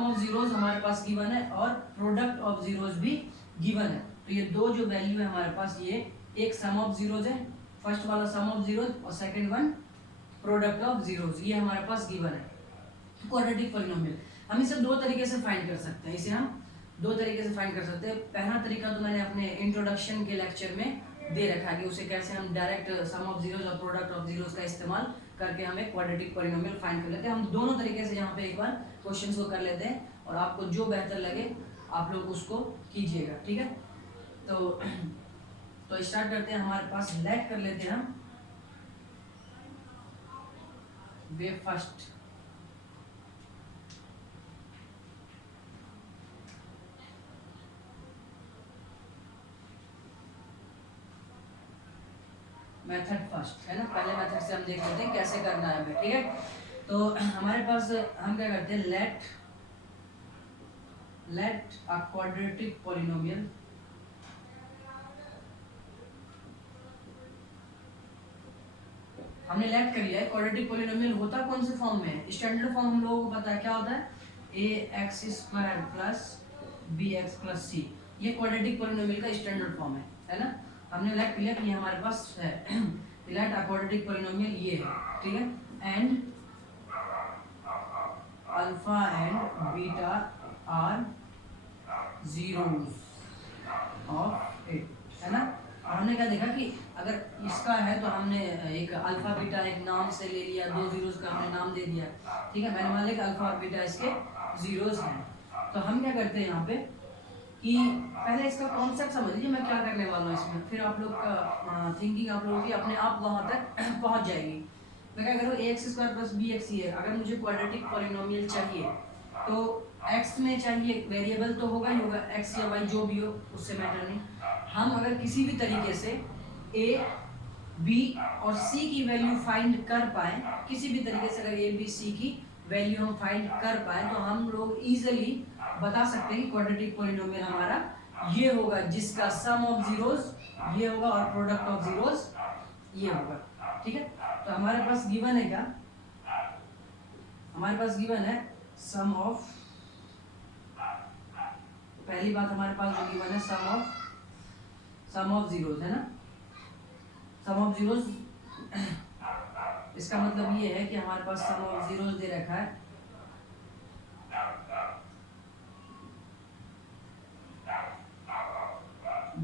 ऑफ जीरोज हमारे पास गिवन है और प्रोडक्ट ऑफ जीरोज भी गिवन है। तो ये दो जो वैल्यू है हमारे पास, ये एक सम ऑफ जीरोज है, फर्स्ट वाला सम ऑफ जीरोज और second one product of zeros, ये हमारे पास गिवन है क्वाड्रेटिक पॉलिनोमियल। हम इसे दो तरीके से फाइंड कर सकते हैं, इसे हम दो तरीके से फाइंड कर सकते हैं। पहला तरीका तो मैंने अपने इंट्रोडक्शन के लेक्चर में दे रखा है कि उसे कैसे हम डायरेक्ट सम ऑफ जीरोज और प्रोडक्ट ऑफ जीरोज का इस्तेमाल करके हमें क्वाड्रेटिक पॉलिनोमियल फाइंड कर लेते हैं। हम दोनों तरीके से यहाँ पे एक बार क्वेश्चंस को कर लेते हैं और आपको जो बेहतर लगे आप लोग उसको कीजिएगा, ठीक है। तो स्टार्ट करते हैं। हमारे पास लेट कर लेते हैं हम वे फर्स्ट, मेथड फर्स्ट है ना, पहले मेथड से हम देख लेते हैं कैसे करना है हमें, ठीक है। तो हमारे पास हम क्या करते हैं, लेट अ क्वाड्रेटिक पॉलिनोमियल हमने लेट कर लिया है। क्वाड्रेटिक पॉलिनोमियल होता कौन से फॉर्म में है? स्टैंडर्ड फॉर्म हम लोगों को पता है क्या होता है, ax² plus bx plus c। ये क्वाड्रेटिक पॉलिनोमियल का स्टैंडर्ड फॉर्म है ना। हमने लेट कर लिया कि ये हमारे पास है लेट क्वाड्रेटिक पॉलिनोमियल ये है, ठीक है। And alpha and beta are zeros of it, है ना। और हमने क्या देखा कि अगर इसका है तो हमने एक अल्फा बीटा एक नाम से ले लिया, दो जीरोस का हमने नाम दे दिया, ठीक है। मैंने मान लिया कि अल्फा और बीटा इसके जीरोस हैं। तो हम क्या करते हैं यहाँ पे कि पहले इसका कॉन्सेप्ट समझ लीजिए मैं क्या करने वाला हूँ इसमें, फिर आप लोग का थिंकिंग आप लोगों की अपने आप वहाँ तक पहुँच जाएगी। मैं क्या करूँ, ax² प्लस bx है। अगर मुझे क्वाड्रेटिक पॉलिनोमियल चाहिए तो x में चाहिए वेरिएबल तो होगा ही होगा, x या y जो भी हो उससे मैटर नहीं। हम अगर किसी भी तरीके से a b और c की वैल्यू फाइंड कर पाए, किसी भी तरीके से अगर a b c की वैल्यू हम फाइंड कर पाए तो हम लोग इजीली बता सकते हैं कि क्वाड्रेटिक पॉलिनोमियल हमारा ये होगा जिसका सम ऑफ जीरोस ये होगा और प्रोडक्ट ऑफ जीरोस ये होगा, ठीक है। तो हमारे पास गिवन है क्या, हमारे पास गिवन है सम ऑफ, पहली बात हमारे पास जो गिवन है सम ऑफ जीरोस, है ना। सम ऑफ जीरोस इसका मतलब ये है कि हमारे पास सम ऑफ जीरोस दे रखा है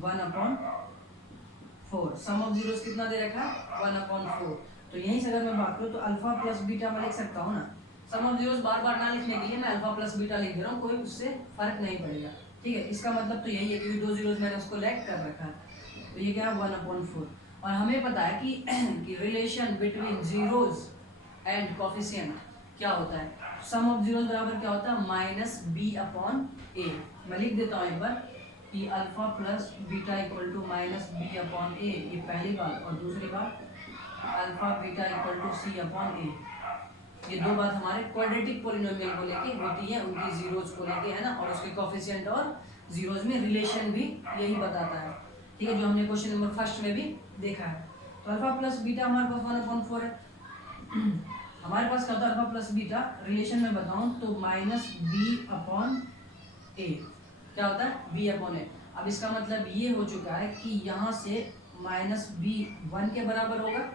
1/4। सम ऑफ जीरोस कितना दे रखा है 1/4। तो यहीं से अगर मैं बात करूँ तो अल्फा प्लस बीटा मैं लिख सकता हूँ ना। सम ऑफ जीरोस बार बार ना लिखने के लिए मैं अल्फा प्लस बीटा लिख दे रहा हूँ, कोई उससे फर्क नहीं पड़ेगा, ठीक है। इसका मतलब तो यही है कि दो जीरोस मैंने उसको लेट कर रखा है, तो ये क्या है 1/4। और हमें पता है कि relation between zeros and coefficient क्या होता है, सम ऑफ जीरोस बराबर क्या होता है -b/a। मैं लिख देता हूँ एक बार कि alpha plus beta equal to -b/a, ये पहली बात। और दूसरी बात alpha beta equal to c/a। ये दो बात हमारे क्वाड्रेटिक पॉलिनोमियल को लेके होती है, उनकी जीरोस को लेके, है ना। और उसके कोफिशिएंट और जीरोस में रिलेशन भी यही बताता है, ठीक है, जो हमने क्वेश्चन नंबर फर्स्ट में भी देखा है। तो अल्फा प्लस बीटा हमारे पास 1/4 है। हमारे पास क्या होता है अल्फा प्लस बीटा रिलेशन में बताऊं तो -b/a क्या होता है b/a। अब इसका मतलब ये हो चुका है कि यहाँ से -b 1 के बराबर होगा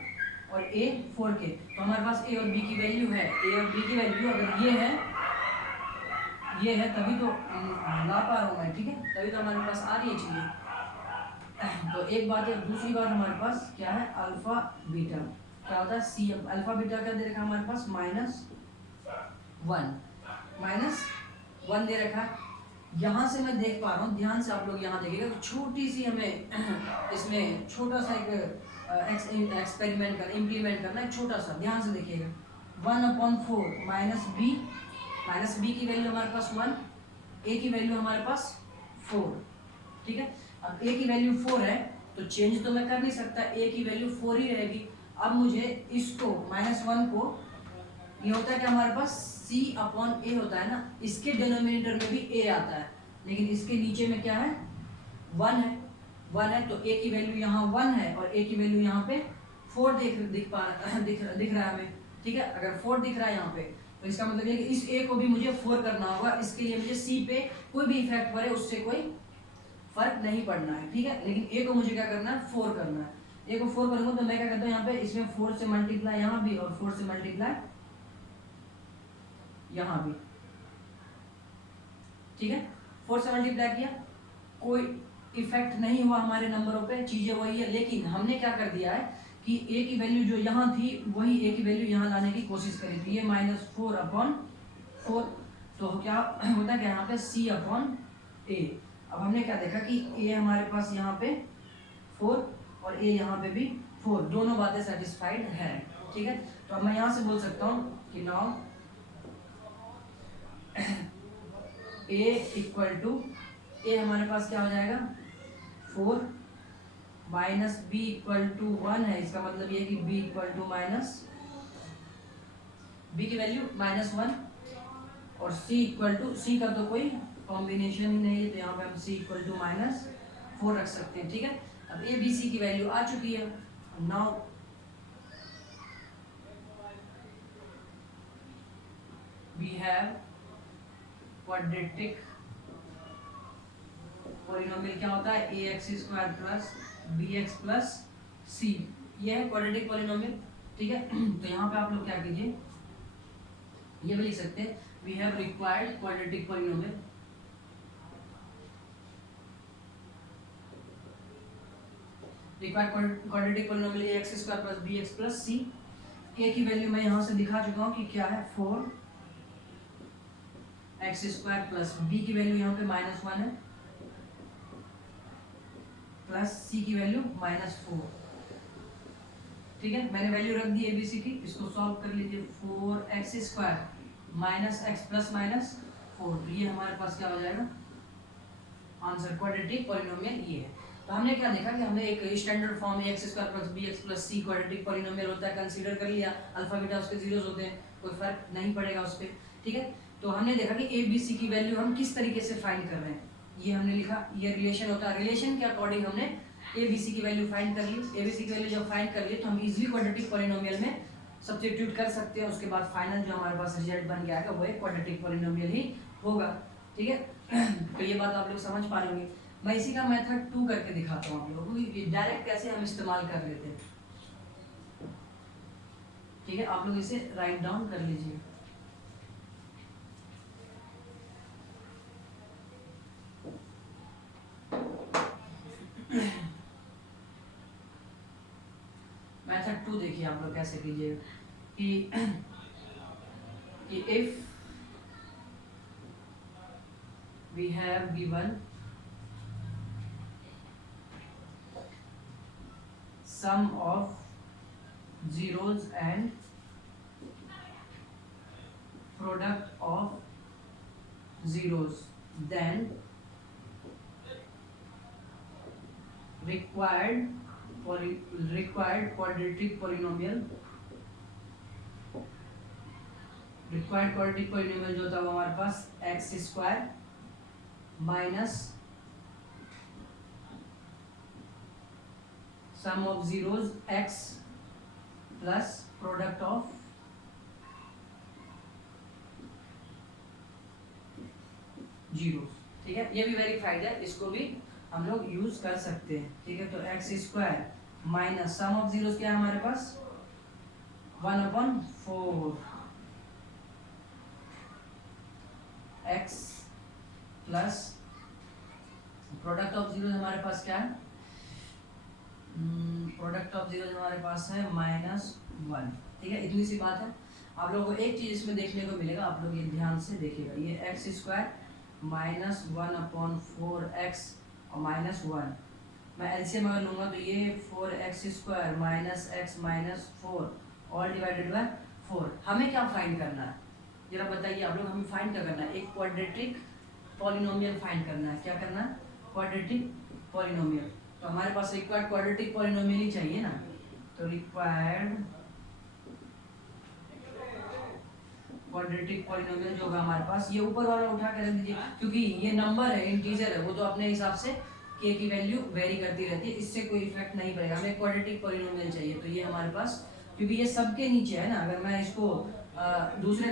और a 4 के। तो हमारे पास a और b की वैल्यू है, a और b की वैल्यू अगर ये है तभी तो ला पा रहा हूँ मैं, ठीक है, तभी तो हमारे पास आ रही है चीजें। तो एक बात है। दूसरी बात हमारे पास क्या है अल्फा बीटा क्या होता है सी। अल्फा बीटा क्या दे रखा है हमारे पास -1 दे रखा है। यहाँ से मैं देख पा रहा हूँ, ध्यान से आप लोग यहाँ देखिएगा तो छोटी सी हमें इसमें छोटा सा एक एक्सपेरिमेंट करना, इम्प्लीमेंट करना है, छोटा सा, ध्यान से देखिएगा। 1/4 -b की वैल्यू हमारे पास 1, a की वैल्यू हमारे पास 4, ठीक है। अब a की वैल्यू 4 है तो चेंज तो मैं कर नहीं सकता, a की वैल्यू 4 ही रहेगी। अब मुझे इसको -1 को, ये होता है कि हमारे पास c/a होता है ना, इसके डिनोमिनेटर में भी a आता है, लेकिन इसके नीचे में क्या है 1 है। तो a की वैल्यू यहाँ 1 है और a की वैल्यू यहाँ पे 4 दिख रहा है हमें, ठीक है। अगर 4 दिख रहा है यहाँ पे तो इसका मतलब ये कि इस a को भी मुझे 4 करना होगा। इसके लिए मुझे c पे कोई भी इफेक्ट पड़े उससे कोई फर्क नहीं पड़ना है, ठीक है। लेकिन a को मुझे क्या करना है 4 करना है। a को 4 करूंगा तो मैं क्या करता हूँ यहाँ पे इसमें 4 से मल्टीप्लाई यहाँ भी और 4 से मल्टीप्लाई यहाँ भी, ठीक है। 4 से मल्टीप्लाई किया, कोई इफेक्ट नहीं हुआ हमारे नंबरों पे, चीजें वही है। लेकिन हमने क्या कर दिया है कि a की वैल्यू जो यहाँ थी वही a की वैल्यू यहाँ लाने की कोशिश करी थी, ये -4/4। तो क्या होता है क्या यहाँ पे c/a। अब हमने क्या देखा कि a हमारे पास यहाँ पे 4 और a यहाँ पे भी 4, दोनों बातें सेटिस्फाइड है, ठीक है। तो अब मैं यहाँ से बोल सकता हूँ कि now a equal to, a हमारे पास क्या हो जाएगा 4 -b इक्वल टू 1 है। इसका मतलब ये कि b इक्वल टू b की वैल्यू -1 और c इक्वल टू, c का तो कोई कॉम्बिनेशन ही नहीं है तो यहाँ पे हम c इक्वल टू -4 रख सकते हैं, ठीक है। अब a b c की वैल्यू आ चुकी है। Now we have quadratic polynomial क्या होता है, A x square plus B x plus C, ये है क्वाड्रेटिक पॉलिनोमियल। ठीक है, तो यहाँ पे आप लोग क्या कीजिए, ये भी लिख सकते हैं we have required quadratic polynomial. Required quadratic polynomial A x square plus B x plus C. A की वैल्यू मैं यहाँ से दिखा चुका हूँ कि क्या है 4 एक्स स्क्वायर प्लस बी की वैल्यू यहाँ पे -1 है प्लस सी की वैल्यू -4। ठीक है, मैंने वैल्यू रख दी एबीसी की, इसको सॉल्व कर लीजिए। 4 x square minus x plus -4, तो ये हमारे पास क्या हो जाएगा आंसर, क्वाड्रेटिक पॉलिनोमियल ये है। तो हमने क्या देखा कि हमने एक standard form A x square plus B x plus C quadratic polynomial होता है कंसीडर कर लिया, अल्फा बीटा उसके जीरोस होते हैं, कोई फर्क नहीं पड़ेगा उस पर। ठीक है, तो हमने देखा कि ए बी सी की वैल्यू हम किस तरीके से फाइंड कर रहे हैं, ये हमने लिखा, ये रिलेशन होता है, रिलेशन के अकॉर्डिंग हमने ए बी सी की वैल्यू फाइंड कर ली। ए बी सी की वैल्यू जब फाइंड कर ली तो हम इजीली क्वाड्रेटिक पॉलिनोमियल में सब्स्टिट्यूट कर सकते हैं, उसके बाद फाइनल जो हमारे पास रिजल्ट बन के आएगा वो एक क्वाड्रेटिक पॉलिनोमियल ही होगा। ठीक है, तो ये बात आप लोग समझ पा रहे होंगे। मैं इसी का मेथड 2 करके दिखाता हूँ आप लोगों को, डायरेक्ट कैसे हम इस्तेमाल कर लेते हैं। ठीक है, आप लोग इसे राइट डाउन कर लीजिए। मेथड 2 देखिए आप लोग कैसे कीजिएगा कि if we have given sum of zeros and product of zeros, then required quadratic polynomial, required quadratic polynomial जो होता है वो हमारे पास x square minus sum of zeros x plus product of zeros. ठीक है, ये भी वेरीफाइड है, इसको भी हम लोग यूज कर सकते हैं। ठीक है, तो x square minus sum of zeros क्या है हमारे पास 1/4 x plus product of zeros हमारे पास क्या है, प्रोडक्ट ऑफ जीरो हमारे पास है -1। ठीक है, इतनी सी बात है। आप लोगों को एक चीज इसमें देखने को मिलेगा, आप लोग ये ध्यान से देखिएगा, ये एक्स स्क्वायर -1/4 x और -1, मैं एलसीएम अगर लूंगा तो ये 4x square minus x minus 4 all divided by 4। हमें क्या फाइंड करना है जरा बताइए आप लोग, हमें फाइंड क्या करना है, एक क्वाड्रेटिक पॉलिनोमियल फाइंड करना है। क्या करना है, क्वाड्रेटिक पॉलिनोमियल। तो हमारे पास रिक्वायर्ड क्वाड्रेटिक पॉलिनोमियल ही चाहिए ना, तो रिक्वायर्ड क्वाड्रेटिक पॉलिनोमियल जो होगा हमारे पास, ये ऊपर वाला उठा के रख दीजिए, क्योंकि ये नंबर है, इंटीजर है, वो तो अपने हिसाब से k की वैल्यू वेरी करती रहती है, इससे कोई इफेक्ट नहीं पड़ेगा। हमें क्वाड्रेटिक पॉलिनोमियल चाहिए, तो ये हमारे पास, क्योंकि ये सबके नीचे है ना, अगर मैं इसको दूसरे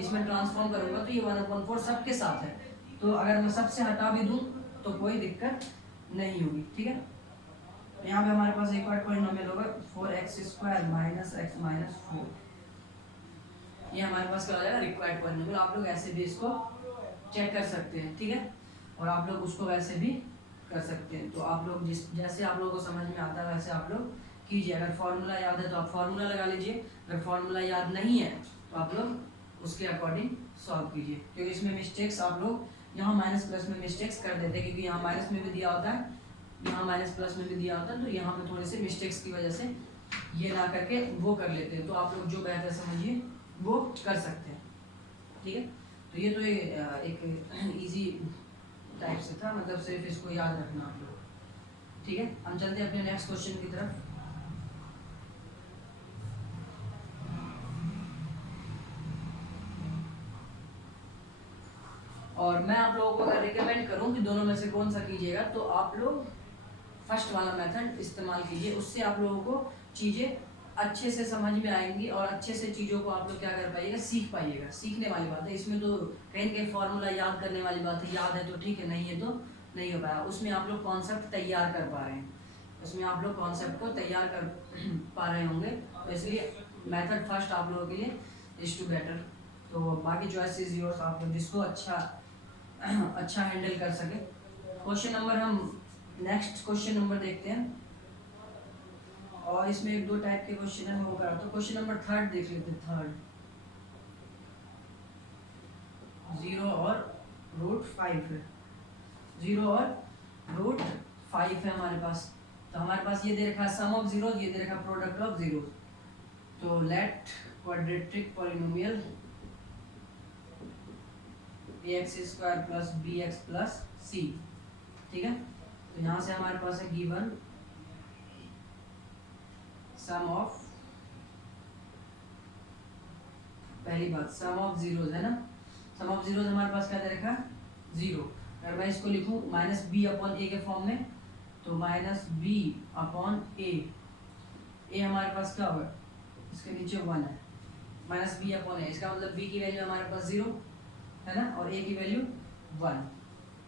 इसमें ट्रांसफॉर्म करूंगा तो ये 1/4 सबके साथ है, तो अगर मैं सबसे हटा भी दूं तो कोई दिक्कत नहीं होगी। ठीक है, यहाँ पे हमारे पास एक और पॉलिनोमियल होगा 4x square minus x minus 4, ये हमारे पास क्या हो जाएगा रिक्वायर्ड पॉलिनोमियल। आप लोग ऐसे भी इसको चेक कर सकते हैं। ठीक है, और आप लोग उसको वैसे भी कर सकते हैं, तो आप लोग जैसे आप लोगों को समझ में आता है वैसे आप लोग कीजिए। अगर फॉर्मूला याद है तो आप फॉर्मूला लगा लीजिए, अगर फॉर्मूला याद नहीं है तो आप लोग उसके अकॉर्डिंग सॉल्व कीजिए, क्योंकि इसमें मिस्टेक्स आप लोग यहाँ माइनस प्लस में मिस्टेक्स कर देते हैं, क्योंकि यहाँ माइनस में भी दिया होता है, यहाँ माइनस प्लस में भी दिया होता है, तो यहाँ पे थोड़े से मिस्टेक्स की वजह से ये ना करके वो कर लेते हैं। तो आप लोग जो बेहतर समझिए वो कर सकते हैं। ठीक है, तो ये तो एक इजी टाइप से था, मतलब सिर्फ इसको याद रखना आप लोग। ठीक है, हम चलते हैं अपने नेक्स्ट क्वेश्चन की तरफ। और मैं आप लोगों को अगर रिकमेंड करूं कि दोनों में से कौन सा कीजिएगा, तो आप लोग फर्स्ट वाला मेथड इस्तेमाल कीजिए, उससे आप लोगों को चीज़ें अच्छे से समझ में आएंगी और अच्छे से चीज़ों को आप लोग क्या कर पाइएगा, सीख पाइएगा। सीखने वाली बात है इसमें, तो कहीं ना कहीं फॉर्मूला याद करने वाली बात है, याद है तो ठीक है, नहीं है तो नहीं हो पाया। उसमें आप लोग कॉन्सेप्ट तैयार कर पा रहे हैं, उसमें आप लोग कॉन्सेप्ट को तैयार कर पा रहे होंगे, तो इसलिए मेथड फर्स्ट आप लोगों के लिए इज टू बेटर। तो बाकी चॉइस इज योर्स, आप लोग जिसको अच्छा हैंडल कर सके। क्वेश्चन नंबर हम नेक्स्ट क्वेश्चन नंबर देखते हैं, और इसमें एक दो टाइप के क्वेश्चन है वो करा। तो क्वेश्चन नंबर थर्ड देख लेते हैं। थर्ड 0 और √5 है, 0 और √5 है हमारे पास। तो हमारे पास ये दे रखा है सम ऑफ जीरो, ये दे रखा है प्रोडक्ट ऑफ जीरो। तो let quadratic polynomial ax² plus bx plus c, ठीक है। तो यहाँ से हमारे पास है गिवन सम ऑफ, पहली बात सम ऑफ जीरोज है ना, सम ऑफ जीरोज हमारे पास क्या दे रखा है 0। अगर मैं इसको लिखूं -b/a के फॉर्म में, तो -b/a, a हमारे पास क्या होगा, इसके नीचे 1 है, -b/a, इसका मतलब b की वैल्यू हमारे पास 0 है ना, और a की वैल्यू 1,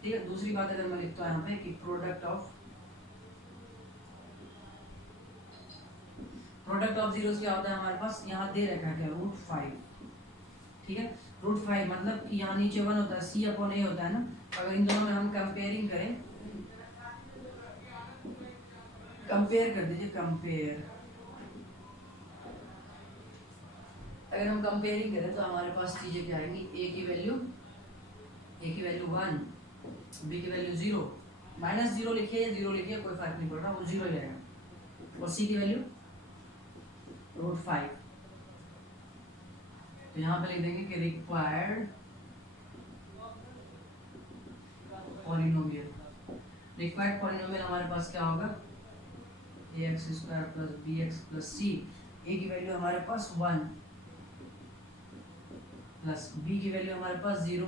ठीक है। दूसरी बात अगर मैं लिखता हूँ यहाँ पे कि प्रोडक्ट ऑफ जीरोस क्या होता है हमारे पास, यहाँ दे रखा है क्या √5, ठीक है। √5 मतलब कि यहाँ नीचे 1 होता है, c/a होता है ना। अगर इन दोनों में हम कंपेयरिंग करें, कंपेयर कर दीजिए, कंपेयर, अगर हम कंपेयरिंग करें तो हमारे पास चीजें क्या आएंगी, a की वैल्यू 1, b की वैल्यू 0, -0 लिखिए या 0 लिखिए कोई फर्क नहीं पड़ रहा, वो 0 ही आएगा, और c की वैल्यू √5। तो यहाँ पे लिख देंगे कि रिक्वायर्ड पॉलिनोमियल हमारे पास क्या होगा, ax² plus bx plus c। a की वैल्यू हमारे पास 1 प्लस b की वैल्यू हमारे पास 0,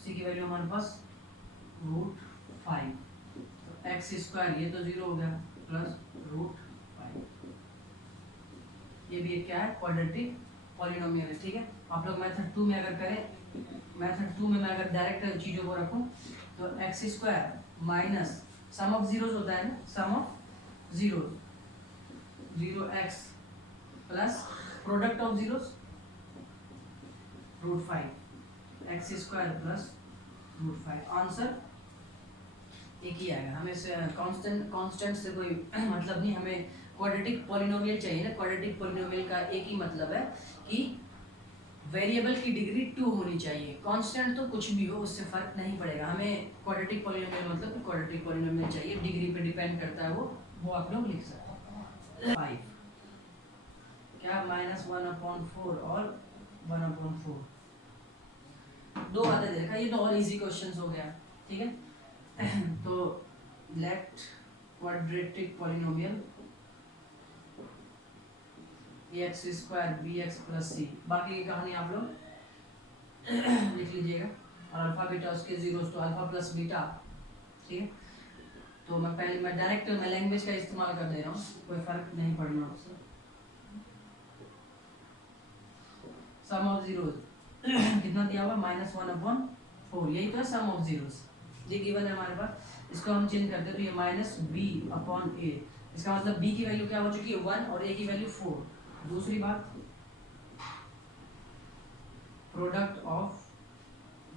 c की वैल्यू हमारे पास √5। तो x² ये तो 0 हो गया, प्लस √5, ये भी एक क्या है, क्वाड्रेटिक पॉलिनोमियल है, ठीक है। आप लोग मेथड 2 में अगर करें, मेथड 2 में मैं अगर डायरेक्ट चीज़ों को रखूं, तो x² minus sum of zeros होता है ना, sum of zero 0x plus product of zeros √5, x² plus √5, answer एक ही आएगा। हमें से कांस्टेंट से कोई मतलब नहीं, हमें क्वाड्रेटिक पॉलिनोमियल चाहिए ना। क्वाड्रेटिक पॉलिनोमियल का एक ही मतलब है कि वेरिएबल की डिग्री 2 होनी चाहिए, कांस्टेंट तो कुछ भी हो उससे फर्क नहीं पड़ेगा। हमें क्वाड्रेटिक पॉलिनोमियल मतलब क्वाड्रेटिक पॉलिनोमियल चाहिए, डिग्री पे डिपेंड करता है वो आप लोग लिख सकते हैं। 5 क्या, -1/4 और 1/4, दो बातें देखा, ये तो और इजी क्वेश्चंस हो गया, ठीक है। तो let quadratic polynomial ax² bx plus c, बाकी की कहानी आप लोग लिख लीजिएगा, और अल्फा बीटा उसके जीरोस, तो अल्फा प्लस बीटा, ठीक है। तो मैं डायरेक्ट लैंग्वेज का इस्तेमाल कर दे रहा हूँ, कोई फर्क नहीं पड़ना उससे। सम ऑफ जीरोस कितना दिया हुआ, -1/4, यही तो है सम ऑफ जीरोस, ये गिवन है हमारे पास। इसको हम चेंज करते हैं तो ये -b/a, इसका मतलब b की वैल्यू क्या हो चुकी है 1 और a की वैल्यू 4। दूसरी बात, प्रोडक्ट ऑफ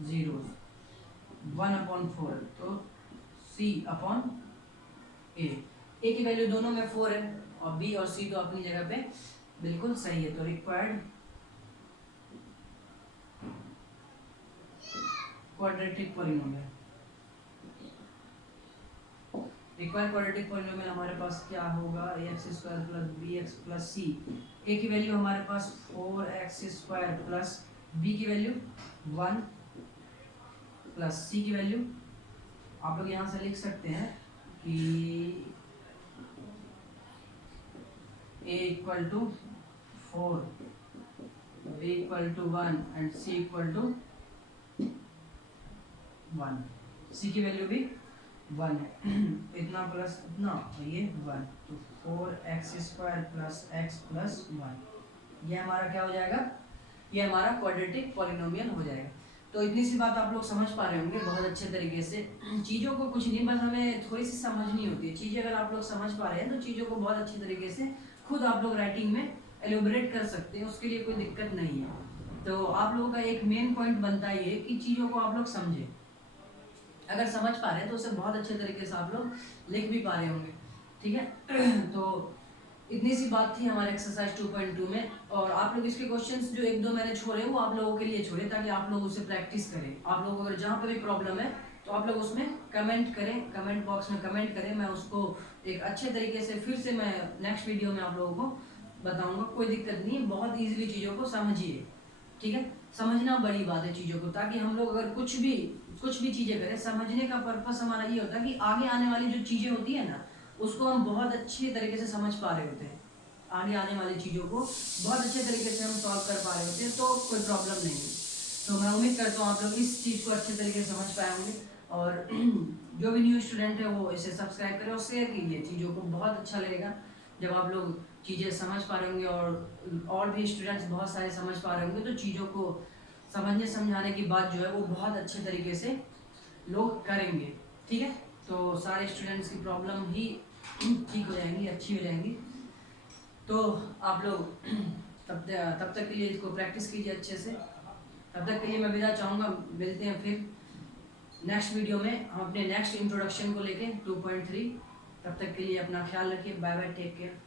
जीरोस 1/4, तो c/a, a की वैल्यू दोनों में 4 है, और b और c तो अपनी जगह पे बिल्कुल सही है। तो required quadratic polynomial, required quadratic polynomial हमारे पास क्या होगा, ax² plus bx plus c। a की वैल्यू हमारे पास 4x² प्लस b की वैल्यू 1 प्लस c की वैल्यू, आप लोग यहाँ से लिख सकते हैं कि a = 4, b = 1 and c = 1, c की वैल्यू भी 1 है इतना प्लस इतना और ये 1, तो 4x² प्लस x प्लस 1, ये हमारा क्या हो जाएगा, ये हमारा क्वाड्रेटिक पॉलिनोमियल हो जाएगा। तो इतनी सी बात आप लोग समझ पा रहे होंगे बहुत अच्छे तरीके से। चीज़ों को कुछ नहीं, बस हमें थोड़ी सी समझनी होती है चीज़ें। अगर आप लोग समझ पा रहे हैं तो चीज़ों को बहुत अच्छी तरीके से खुद आप लोग राइटिंग में एलोबरेट कर सकते हैं, उसके लिए कोई दिक्कत नहीं है। तो आप लोगों का एक मेन पॉइंट बनता ही है कि चीज़ों को आप लोग समझें। अगर समझ पा रहे हैं तो उसे बहुत अच्छे तरीके से आप लोग लिख भी पा रहे होंगे, ठीक है। तो इतनी सी बात थी हमारे एक्सरसाइज 2.2 में। और आप लोग इसके क्वेश्चंस जो एक दो मैंने छोड़े वो आप लोगों के लिए छोड़े ताकि आप लोग उसे प्रैक्टिस करें। आप लोगों को अगर जहाँ पर भी प्रॉब्लम है तो आप लोग उसमें कमेंट करें, कमेंट बॉक्स में कमेंट करें, मैं उसको एक अच्छे तरीके से फिर से मैं नेक्स्ट वीडियो में आप लोगों को बताऊंगा। कोई दिक्कत नहीं है, बहुत ईजिली चीज़ों को समझिए, ठीक है। समझना बड़ी बात है चीज़ों को, ताकि हम लोग अगर कुछ भी चीज़ें करें, समझने का पर्पस हमारा ये होता है कि आगे आने वाली जो चीज़ें होती है ना उसको हम बहुत अच्छे तरीके से समझ पा रहे होते हैं। आगे आने वाली चीज़ों को बहुत अच्छे तरीके से हम सॉल्व कर पा रहे होते हैं, तो कोई प्रॉब्लम नहीं है। तो मैं उम्मीद करता हूँ आप लोग इस चीज़ को अच्छे तरीके से समझ पाए होंगे। और जो भी न्यू स्टूडेंट है वो इसे सब्सक्राइब करें और शेयर कीजिए, चीज़ों को बहुत अच्छा लगेगा जब आप लोग चीज़ें समझ पा रहे होंगे। और भी स्टूडेंट्स बहुत सारे समझ पा रहे होंगे, तो चीज़ों को समझने समझाने की बात जो है वो बहुत अच्छे तरीके से लोग करेंगे, ठीक है। तो सारे स्टूडेंट्स की प्रॉब्लम ही ठीक हो जाएंगी, अच्छी हो जाएंगी। तो आप लोग तब तक के लिए इसको प्रैक्टिस कीजिए अच्छे से। तब तक के लिए मैं विदा चाहूँगा, मिलते हैं फिर नेक्स्ट वीडियो में हम अपने नेक्स्ट इंट्रोडक्शन को लेके 2.3। तब तक के लिए अपना ख्याल रखिए, बाय बाय, टेक केयर।